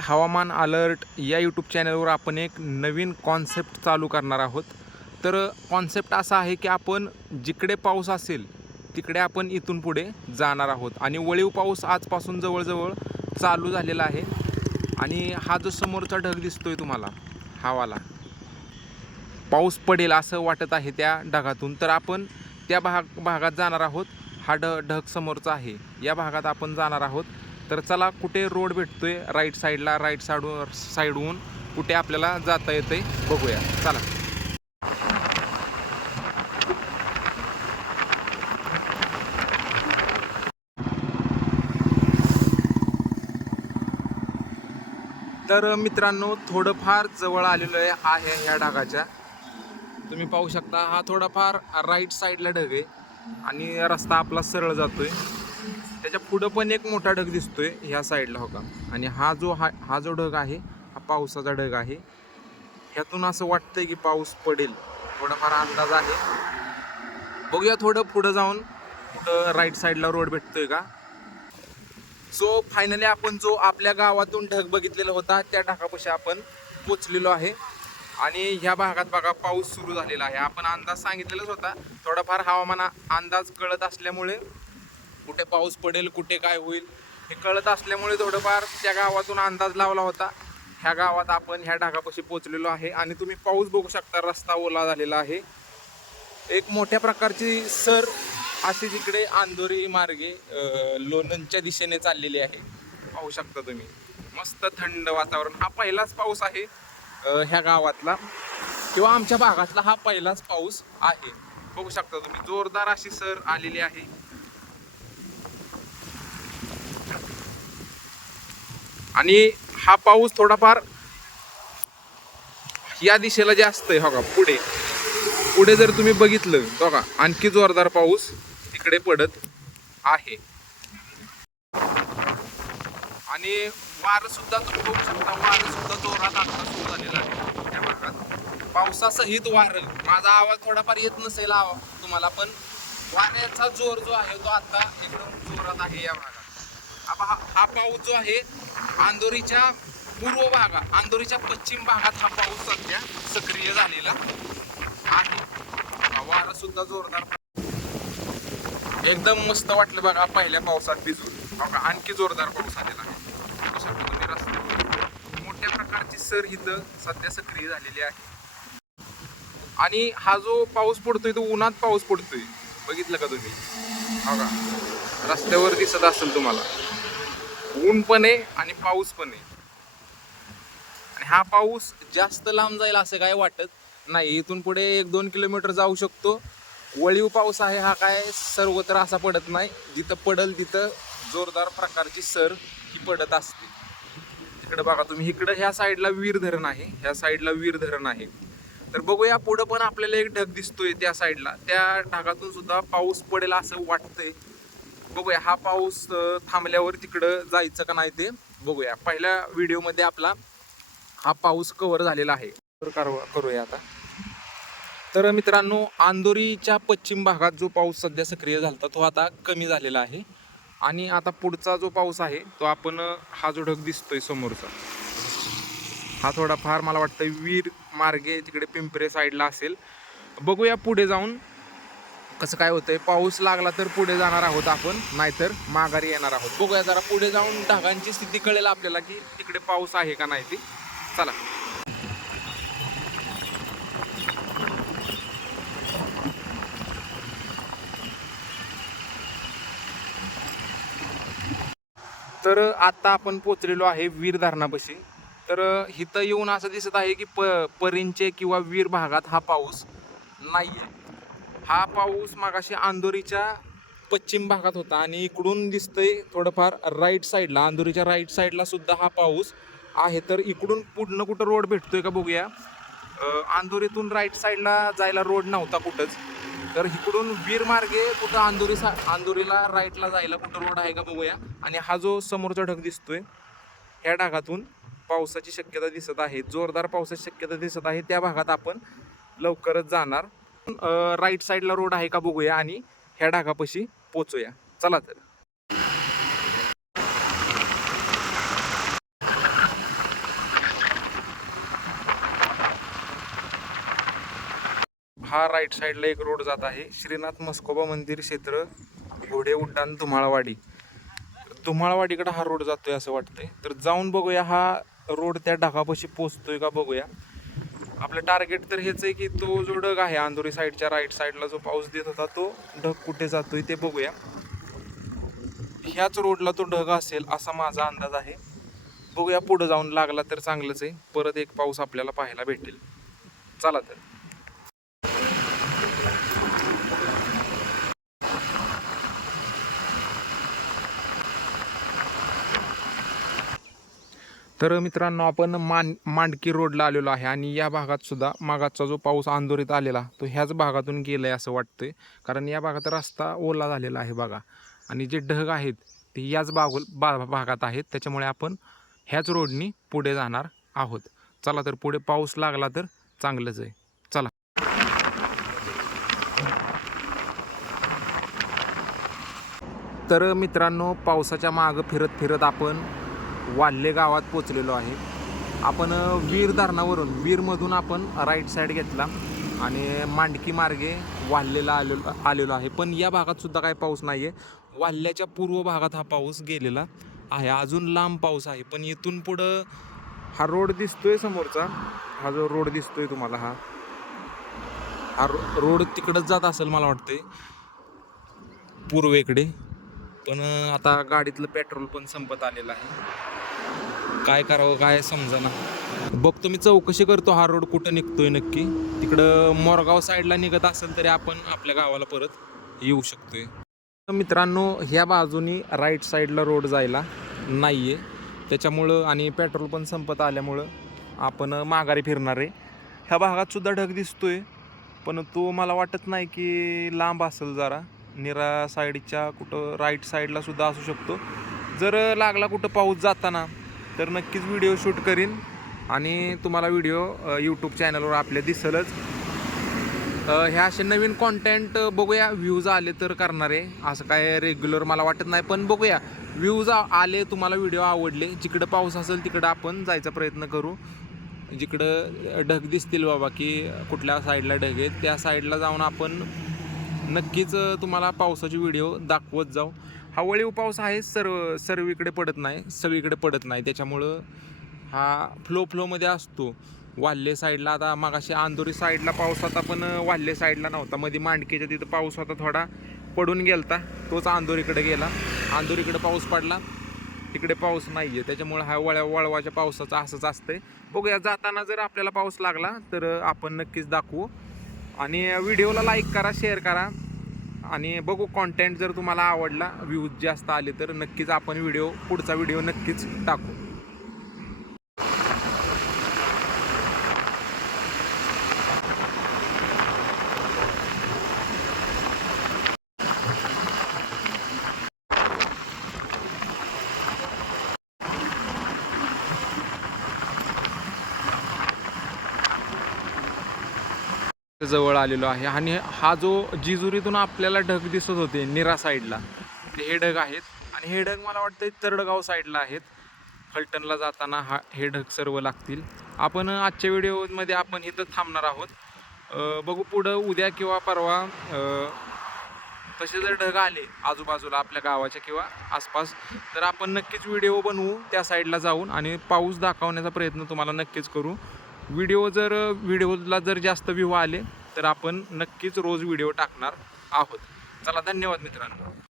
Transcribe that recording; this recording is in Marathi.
हवामान अलर्ट या यूट्यूब चॅनलवर आपण एक नवीन कॉन्सेप्ट चालू करणार आहोत. तर कॉन्सेप्ट असा आहे की आपण जिकडे पाऊस असेल तिकडे आपण इथून पुढे जाणार आहोत. आणि वळीव पाऊस आजपासून जवळजवळ चालू झालेला आहे. आणि हा जो समोरचा ढग दिसतोय तुम्हाला हवाला पाऊस पडेल असं वाटत आहे त्या ढगातून. तर आपण त्या भाग भागात जाणार आहोत. हा ढ ढग समोरचा आहे. या भागात आपण जाणार आहोत. तर चला कुठे रोड भेटतोय? राईट साईडला राईट साईडवर साईडहून कुठे आपल्याला जाता येते बघूया. चला. तर मित्रांनो थोडंफार जवळ आलेलं आहे आहे ह्या ढगाच्या. तुम्ही पाहू शकता हा थोडाफार राईट साईडला ढग आहे आणि रस्ता आपला सरळ जातोय. त्याच्या पुढं पण एक मोठा ढग दिसतोय ह्या साईडला हो का? आणि हा जो हा हा जो ढग आहे हा पावसाचा ढग आहे. ह्यातून असं वाटतंय की पाऊस पडेल. थोडाफार अंदाज आहे. बघूया थोडं पुढं जाऊन कुठं राईट साईडला रोड भेटतोय का? सो फायनली आपण जो आपल्या गावातून ढग बघितलेला होता त्या ढगापाशी आपण पोचलेलो आहे. आणि ह्या भागात बघा पाऊस सुरू झालेला आहे. आपण अंदाज सांगितलेलाच होता. थोडाफार हवामान अंदाज कळत असल्यामुळे कुठे पाऊस पडेल कुठे काय होईल हे कळत असल्यामुळे थोडंफार त्या गावातून अंदाज लावला होता. ह्या गावात आपण ह्या ढगापाशी पोचलेलो आहे आणि तुम्ही पाऊस बघू शकता रस्ता ओला झालेला आहे. एक मोठ्या प्रकारची सर अशी जिकडे आंदोरी मार्गे लोणंदच्या दिशेने चाललेली आहे. पाहू शकता तुम्ही. मस्त थंड वातावरण. हा पहिलाच पाऊस आहे ह्या गावातला किंवा आमच्या भागातला हा पहिलाच पाऊस आहे. बघू शकता तुम्ही. जोरदार अशी सर आलेली आहे. आणि हा पाऊस थोडाफार या दिशेला जास्त आहे हो का पुढे. पुढे जर तुम्ही बघितलं हो बघा आणखी जोरदार पाऊस तिकडे पडत आहे. आणि वारं सुद्धा तुम्ही बघू शकता वारं सुद्धा जोरात आता सुरू झालेला आहे. त्या भागात. पावसासहित वारं. माझा आवाज थोडाफार येत नसेल आवाज तुम्हाला पण वाऱ्याचा जोर जो आहे तो आता एकदम जोरात आहे या भागात. हा हा पाऊस जो आहे आंदोरीच्या पूर्व भागात आंदोरीच्या पश्चिम भागात हा पाऊस सध्या सक्रिय झालेला आहे. वारा सुद्धा जोरदार एकदम मस्त वाटलं बघा पहिल्या पावसात भिजून. बघा आणखी जोरदार पाऊस आलेला आहे. रस्त्यावर मोठ्या प्रकारची सर इथं सध्या सक्रिय झालेली आहे. आणि हा जो पाऊस पडतोय तो उन्हात पाऊस पडतोय. बघितलं का तुम्ही? हो का रस्त्यावर दिसत असेल तुम्हाला. ऊन पण आहे आणि पाऊस पण आहे. आणि हा पाऊस जास्त लांब जाईल असं काय वाटत नाही. इथून पुढे एक दोन किलोमीटर जाऊ शकतो. वळीव पाऊस आहे हा काय सर्वत्र असा पडत नाही. जिथं पडल तिथं जोरदार प्रकारची सर ही पडत असते. इकडं बघा तुम्ही इकडं ह्या साईडला वीर धरण आहे. ह्या साईडला वीर धरण आहे. तर बघूया पुढं पण आपल्याला एक ढग दिसतोय त्या साईडला. त्या ढगातून सुद्धा पाऊस पडेल असं वाटतंय. बघूया हा पाऊस थांबल्यावर तिकडं जायचं का नाही ते बघूया. पहिल्या व्हिडिओमध्ये आपला हा पाऊस कव्हर झालेला आहे. तर करूया आता. तर मित्रांनो आंदोरीच्या पश्चिम भागात जो पाऊस सध्या सक्रिय झाला तो आता कमी झालेला आहे. आणि आता पुढचा जो पाऊस आहे तो आपण हा जो ढग दिसतोय समोरचा हा थोडाफार मला वाटतं वीर मार्गे तिकडे पिंपरे साईडला असेल. बघूया पुढे जाऊन कसं काय होतंय? पाऊस लागला तर पुढे जाणार आहोत आपण नाहीतर माघारी येणार आहोत. बघूया जरा पुढे जाऊन ढगांची स्थिती कळेल आपल्याला की तिकडे पाऊस आहे का नाही ते. चला. तर आता आपण पोचलेलो आहे वीर धरणापाशी. तर इथं येऊन असं दिसत आहे की प परींचे किंवा वीर भागात हा पाऊस नाही आहे हा पाऊस मागाशी आंदोरीच्या पश्चिम भागात होता आणि इकडून दिसतंय थोडंफार राईट साईडला अंधोरीच्या राईट साईडला सुद्धा हा पाऊस आहे. तर इकडून पुढनं कुठं रोड भेटतोय का बघूया. अं, राईट साईडला जायला रोड नव्हता कुठंच. तर इकडून वीर मार्गे कुठं आंदोरी सा आंदोरीला राईटला जायला कुठं रोड आहे का बघूया. आणि हा जो समोरचा ढग दिसतोय ह्या ढगातून पावसाची शक्यता दिसत आहे. जोरदार पावसाची शक्यता दिसत आहे. त्या भागात आपण लवकरच जाणार. राईट साईडला रोड आहे का बघूया आणि ह्या ढागापाशी पोचूया. चला तर. हा राईट साईडला एक रोड जात आहे. श्रीनाथ मस्कोबा मंदिर क्षेत्र घोडे उड्डाण धुमाळवाडी. धुमाळवाडीकडे हा रोड जातोय असं वाटतंय. तर जाऊन बघूया हा रोड त्या ढाकापाशी पोचतोय का बघूया. आपलं टार्गेट तर हेच आहे की तो जो ढग आहे अंधोरी साईडच्या राईट साईडला जो पाऊस देत होता तो ढग कुठे जातोय ते बघूया. ह्याच रोडला तो ढग असेल असा माझा अंदाज आहे. बघूया पुढं जाऊन लागला तर चांगलंच आहे. परत एक पाऊस आपल्याला पाहायला भेटेल. चला तर. तर मित्रांनो आपण मान मांडकी रोडला आलेलो आहे आणि या भागात सुद्धा मागाचा जो पाऊस आंदोरीत आलेला तो ह्याच भागातून गेला आहे असं वाटतं कारण या भागात रस्ता ओला झालेला आहे बघा. आणि जे ढग आहेत ते याच भाग बा भागात आहेत. त्याच्यामुळे आपण ह्याच रोडनी पुढे जाणार आहोत. चला तर पुढे पाऊस लागला तर चांगलंच आहे. चला. तर मित्रांनो पावसाच्या मागं फिरत फिरत आपण वाल्हे गावात पोचलेलो आहे. आपण वीर धरणावरून वीरमधून आपण राईट साईड घेतला आणि मांडकी मार्गे वाल्लेला आलेलो आलेलो आहे. पण या भागात सुद्धा काही पाऊस नाही आहे वाल्ल्याच्या पूर्व भागात हा पाऊस गेलेला आहे. अजून लांब पाऊस आहे. पण इथून पुढं हा रोड दिसतोय समोरचा. हा जो रोड दिसतोय तुम्हाला हा. हा रो- रोड तिकडंच जात असेल मला वाटते पूर्वेकडे. पण आता गाडीतलं पेट्रोल पण संपत आलेलं आहे. काय करावं काय समजना. बघतो मी चौकशी करतो हा रोड कुठं निघतोय नक्की. तिकडं मोरगाव साईडला निघत असेल तरी आपण आपल्या गावाला परत येऊ शकतोय. मित्रांनो ह्या बाजूनी राईट साईडला रोड जायला नाही आहे त्याच्यामुळं आणि पेट्रोल पण संपत आल्यामुळं आपण माघारी फिरणार आहे. ह्या भागात सुद्धा ढग दिसतोय पण तो मला वाटत नाही की लांब असेल जरा. निरा साईडच्या कुठं राईट साईडला सुद्धा असू शकतो. जर लागला कुठं पाऊस जाताना तर नक्कीच व्हिडिओ शूट करीन आणि तुम्हाला व्हिडिओ यूट्यूब चॅनलवर आपल्या दिसलच. ह्या असे नवीन कॉन्टेंट बघूया व्ह्यूज आले तर करणार. आहे असं काय रेग्युलर मला वाटत नाही पण बघूया. व्ह्यूज आले तुम्हाला व्हिडिओ आवडले जिकडं पाऊस असेल तिकडं आपण जायचा प्रयत्न करू. जिकडं ढग दिसतील बाबा की कुठल्या साईडला ढग आहेत त्या साईडला जाऊन आपण नक्कीच तुम्हाला पावसाचे व्हिडिओ दाखवत जाऊ. हा वळीव पाऊस आहे सर्व सर्वीकडे पडत नाही सगळीकडे पडत नाही. त्याच्यामुळं हा फ्लो फ्लोमध्ये असतो. वाल्हे साईडला आता मागाशी आंदोरी साईडला पाऊस होता पण वाल्हे साईडला नव्हता. मध्ये मांडकीच्या तिथं पाऊस होता थोडा. पडून गेलता. तोच आंदोरीकडे गेला. आंदोरीकडे पाऊस पडला. तिकडे पाऊस नाही आहे त्याच्यामुळे हा वळ्या वळवाच्या पावसाचा असंच असतंय. बघूया जाताना जर आपल्याला पाऊस लागला तर आपण नक्कीच दाखवू. आणि व्हिडिओला लाईक करा शेअर करा. आणि बघू कॉन्टेंट जर तुम्हाला आवडला व्ह्यूज जास्त आले तर नक्कीच आपण व्हिडिओ पुढचा व्हिडिओ नक्कीच टाकू. जवळ आलेलो आहे आणि हा जो जिजुरीतून आपल्याला ढग दिसत होते निरा साईडला ते हे ढग आहेत. आणि हे ढग मला वाटतं तरडगाव साईडला आहेत. फलटणला जाताना हा हे ढग सर्व लागतील. आपण आजच्या व्हिडिओमध्ये आपण इथं थांबणार आहोत. बघू पुढं उद्या किंवा परवा तसे जर ढग आले आजूबाजूला आपल्या गावाच्या किंवा आसपास तर आपण नक्कीच व्हिडिओ बनवू त्या साईडला जाऊन आणि पाऊस दाखवण्याचा प्रयत्न तुम्हाला नक्कीच करू. व्हिडिओ जर व्हिडिओला जर जास्त व्ह्यू आले तर आपण नक्कीच रोज व्हिडिओ टाकणार आहोत. चला धन्यवाद मित्रांनो.